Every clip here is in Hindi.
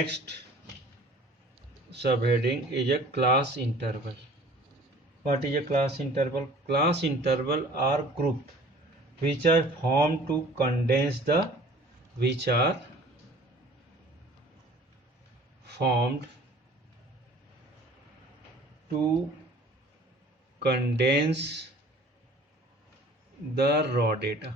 next subheading is a class interval. What is a class interval? Class interval are group which are formed to condense the raw data,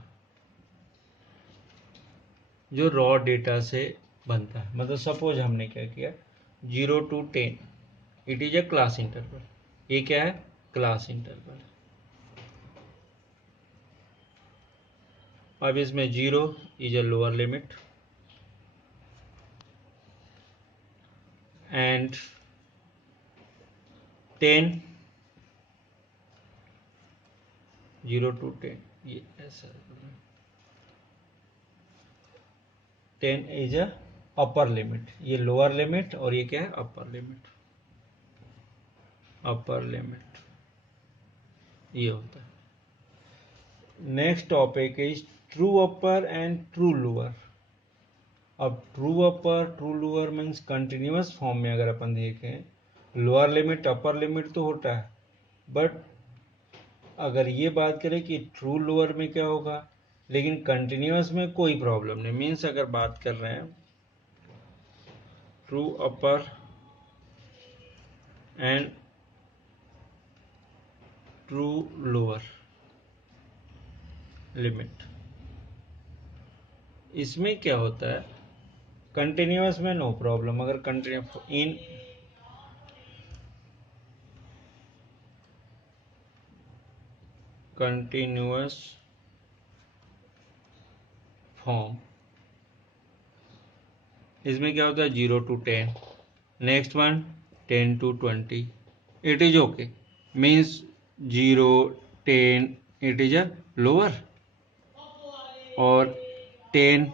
जो रॉ डेटा से बनता है. मतलब सपोज हमने क्या किया 0 to 10, it is a class interval. ये क्या है? Class interval. अब इसमें 0 is a lower limit and 10 0 to 10, ये ऐसा 10 इज अ अपर लिमिट. ये लोअर लिमिट और ये क्या है? Upper limit. ये होता है. Next topic is true upper and true lower. अब true upper true lower means continuous form में अगर अपन देखें लोअर लिमिट अपर लिमिट तो होता है, बट अगर ये बात करें कि ट्रू लोअर में क्या होगा, लेकिन कंटिन्यूअस में कोई प्रॉब्लम नहीं. मीन्स अगर बात कर रहे हैं true upper and true lower limit, इसमें क्या होता है कंटिन्यूअस में नो प्रॉब्लम. अगर कंटिन्यूअस फॉर्म इसमें क्या होता है 0 to 10, next one 10 to 20, it is okay. Means 0 10 it is a lower और 20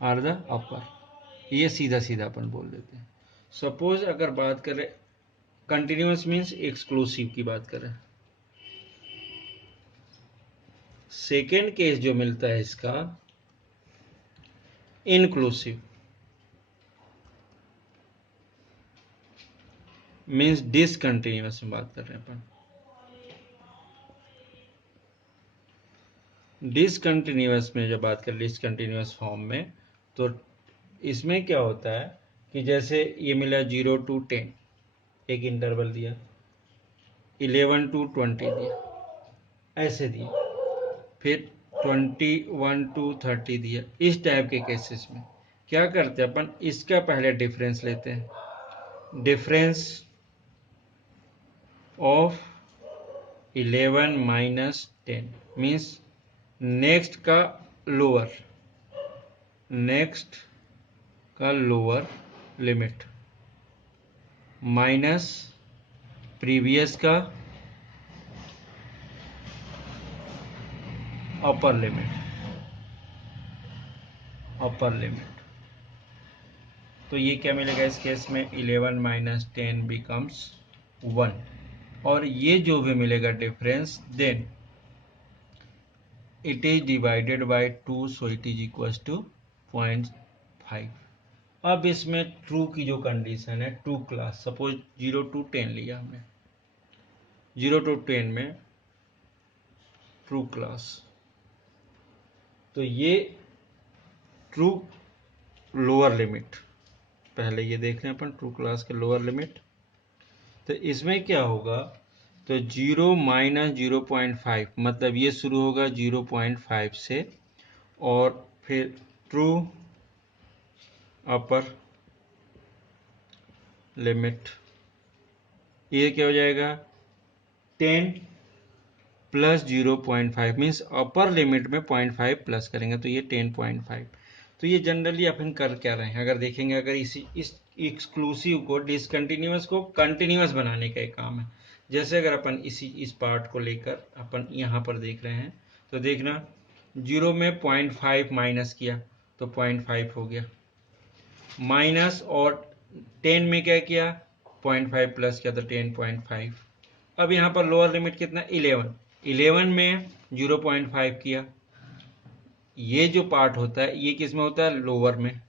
आर द अपर. ये सीधा सीधा अपन बोल देते हैं. सपोज अगर बात करें कंटिन्यूअस मीन्स एक्सक्लूसिव की बात करें, सेकेंड केस जो मिलता है इसका इनक्लूसिव मीन्स डिसकंटिन्यूअस में बात कर रहे हैं अपन. डिसकंटिन्यूअस में जब बात करें डिसकंटिन्यूअस फॉर्म में, तो इसमें क्या होता है कि जैसे ये मिला 0 to 10 एक इंटरवल दिया, 11 to 20 दिया, ऐसे दिया, फिर 21 to 30 दिया. इस टाइप के केसेस में क्या करते हैं अपन, इसका पहले डिफरेंस लेते हैं. Difference of 11 minus 10 means next का लोअर लिमिट माइनस प्रीवियस का अपर लिमिट. तो ये क्या मिलेगा इस केस में 11 minus 10 becomes 1, और ये जो भी मिलेगा difference then it is divided by 2, so it is equal to 0.5. अब इसमें ट्रू की जो कंडीशन है ट्रू क्लास, सपोज 0 to 10 लिया हमने, 0 to 10 में ट्रू क्लास, तो ये ट्रू लोअर लिमिट, पहले ये देख लें अपन ट्रू क्लास के लोअर लिमिट. तो इसमें क्या होगा, तो 0 minus 0.5 मतलब ये शुरू होगा 0.5 से, और फिर ट्रू अपर लिमिट ये क्या हो जाएगा 10 plus 0.5 मीन्स अपर लिमिट में 0.5 प्लस करेंगे तो ये 10.5. तो ये जनरली अपन कर क्या रहे हैं, अगर देखेंगे अगर इस एक्सक्लूसिव को डिसकंटिन्यूअस को कंटिन्यूअस बनाने का एक काम है. जैसे अगर अपन इस पार्ट को लेकर अपन यहाँ पर देख रहे हैं, तो देखना 0 में 0.5 माइनस किया तो 0.5 हो गया, माइनस और 10 में क्या किया 0.5 प्लस किया तो 10.5. अब यहाँ पर लोअर लिमिट कितना 11 में 0.5 किया ये जो पार्ट होता है ये किस में होता है, लोअर में,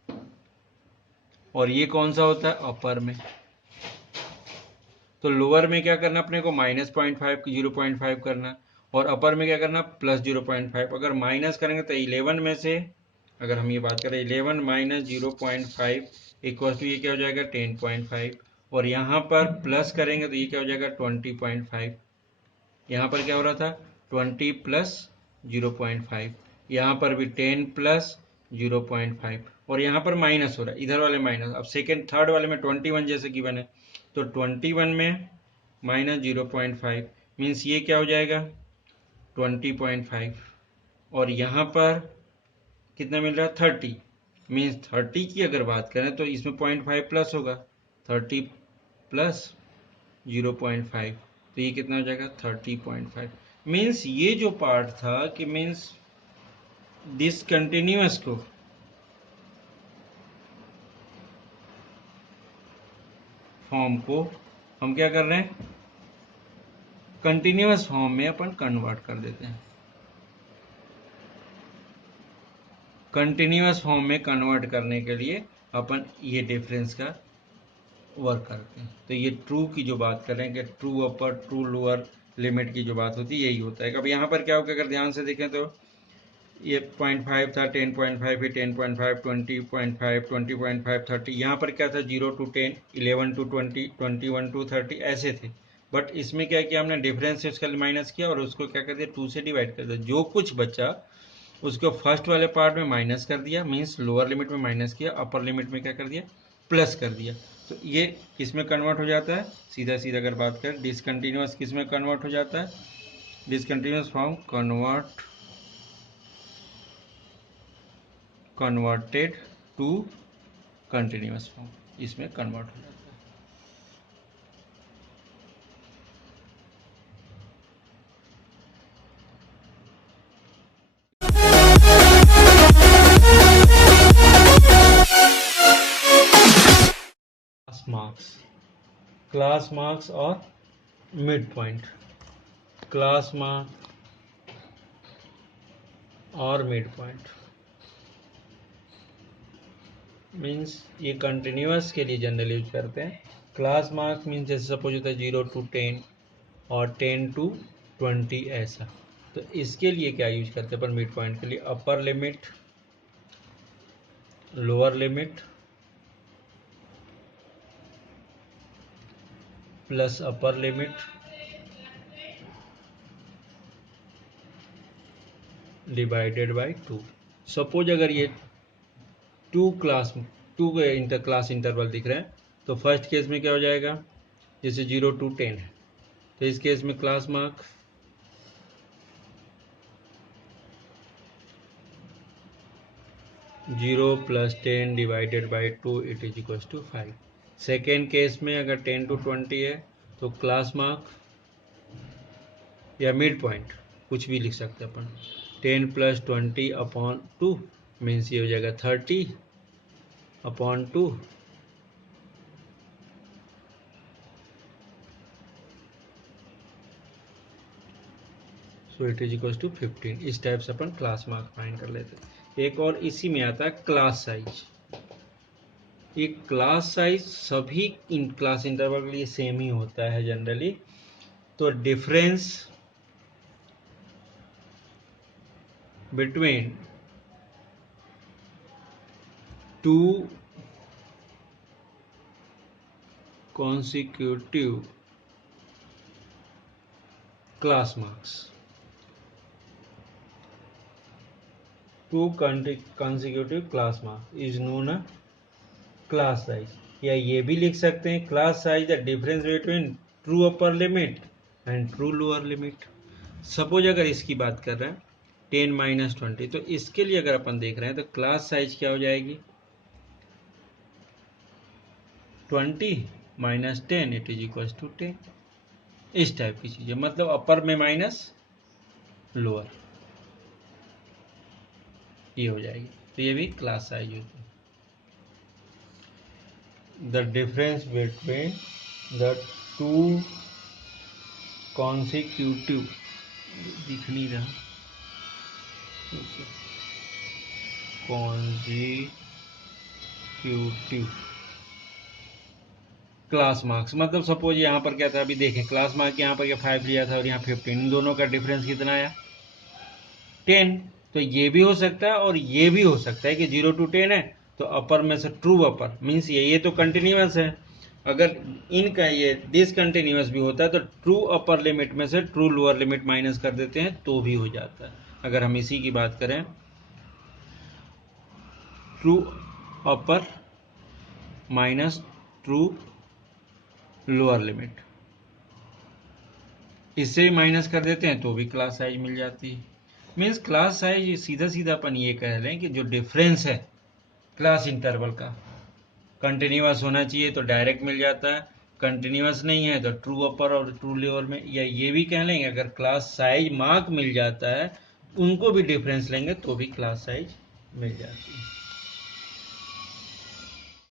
और ये कौन सा होता है, अपर में। तो लोअर में क्या करना अपने को, -0.5 0.5 करना, और अपर में क्या करना, +0.5। अगर माइनस करेंगे तो 11 में से, अगर हम ये बात करें 11 माइनस 0.5 इक्वल टू ये क्या हो जाएगा 10.5, और यहाँ पर प्लस करेंगे तो ये क्या हो जाएगा 20.5। यहाँ पर क्या हो रहा था 20 प्लस 0.5, यहाँ पर भी 10 प्लस 0.5, और यहाँ पर माइनस हो रहा है, इधर वाले माइनस। अब सेकेंड थर्ड वाले में 21 जैसे गिवन है, तो 21 में -0.5 मीन्स ये क्या हो जाएगा 20.5, और यहाँ पर कितना मिल रहा है 30, मीन्स 30 की अगर बात करें तो इसमें 0.5 प्लस होगा, 30 प्लस 0.5, तो ये कितना हो जाएगा 30.5। मीन्स ये जो पार्ट था कि मीन्स डिसकंटिन्यूअस को फॉर्म को हम क्या कर रहे हैं, कंटिन्यूअस फॉर्म में अपन कन्वर्ट कर देते हैं। कंटिन्यूअस फॉर्म में कन्वर्ट करने के लिए अपन ये डिफरेंस का वर्क करते हैं। तो ये ट्रू की जो बात कर रहे हैं कि true upper true lower limit की जो बात होती है यही होता है। अब यहाँ पर क्या होगा, अगर ध्यान से देखें तो ये 0.5 था, 10.5 फिर 10.5 20.5 20.5 30, यहाँ पर क्या था 0 to 10 11 to 20 21 to 30 ऐसे थे। बट इसमें क्या किया हमने, डिफरेंस से उसका माइनस किया और उसको क्या कर दिया 2 से डिवाइड कर दिया, जो कुछ बचा उसको फर्स्ट वाले पार्ट में माइनस कर दिया, मीन्स लोअर लिमिट में माइनस किया, अपर लिमिट में क्या कर दिया प्लस कर दिया। तो ये किस में कन्वर्ट हो जाता है, सीधा सीधा अगर बात करें डिसकंटिन्यूअस किस में कन्वर्ट हो जाता है, discontinuous form converted to continuous form, इसमें कन्वर्ट हो जाता है। क्लास मार्क्स और मिड पॉइंट, क्लास मार्क और मिड पॉइंट मीन्स ये कंटिन्यूअस के लिए जनरल यूज करते हैं। क्लास मार्क्स मीन्स जैसे सपोज होता है 0 to 10 और 10 to 20 ऐसा, तो इसके लिए क्या यूज करते हैं अपन मिड पॉइंट के लिए, upper limit lower limit plus upper limit divided by 2। Suppose अगर ये टू इंटर क्लास इंटरवल दिख रहे हैं तो फर्स्ट केस में क्या हो जाएगा, जैसे 0 to 10 है तो इस केस में class mark 0 + 10 divided by 2 it is equal to 5। Second case में अगर 10 to 20 है तो क्लास मार्क या मिड पॉइंट कुछ भी लिख सकते हैं अपन, 10 + 20 अपॉन 2 मीन्स ये हो जाएगा 30 upon 2, so it is equal to 15। इस टाइप से अपन क्लास मार्क फाइंड कर लेते हैं। एक और इसी में आता है क्लास साइज। ये क्लास साइज सभी इन क्लास इंटरवल के लिए सेम ही होता है जनरली। तो difference between two consecutive class marks, two consecutive class marks is known as class size। या ये भी लिख सकते हैं class size the difference between true upper limit and true lower limit. Suppose अगर इसकी बात कर रहे हैं 10 - 20, तो इसके लिए अगर अपन देख रहे हैं तो क्लास साइज क्या हो जाएगी 20 - 10 इट इज इक्वल टू 10। इस टाइप की चीजें, मतलब अपर में माइनस लोअर, ये हो जाएगी। तो ये भी क्लास साइज होती है। The difference between the two consecutive, दिख नहीं रहा, कॉन्जिक्यूटिव क्लास मार्क्स, मतलब सपोज यहाँ पर क्या था, अभी देखें क्लास मार्क यहाँ पर क्या 5 लिया था और यहाँ 15, इन दोनों का डिफरेंस कितना आया 10। तो ये भी हो सकता है और ये भी हो सकता है कि 0 to 10 है तो अपर में से ट्रू अपर मीन्स ये तो कंटिन्यूअस है, अगर इनका ये डिसकंटिन्यूअस भी होता है तो ट्रू अपर लिमिट में से ट्रू लोअर लिमिट माइनस कर देते हैं तो भी हो जाता है। अगर हम इसी की बात करें ट्रू अपर माइनस ट्रू लोअर लिमिट, इससे भी माइनस कर देते हैं तो भी क्लास साइज मिल जाती है। मीन्स क्लास साइज सीधा सीधा अपन ये कह रहे हैं कि जो डिफरेंस है क्लास इंटरवल का, कंटिन्यूअस होना चाहिए तो डायरेक्ट मिल जाता है, कंटिन्यूअस नहीं है तो ट्रू अपर और ट्रू लोअर में, या ये भी कह लेंगे अगर क्लास साइज मार्क मिल जाता है उनको भी डिफरेंस लेंगे तो भी क्लास साइज मिल जाती है।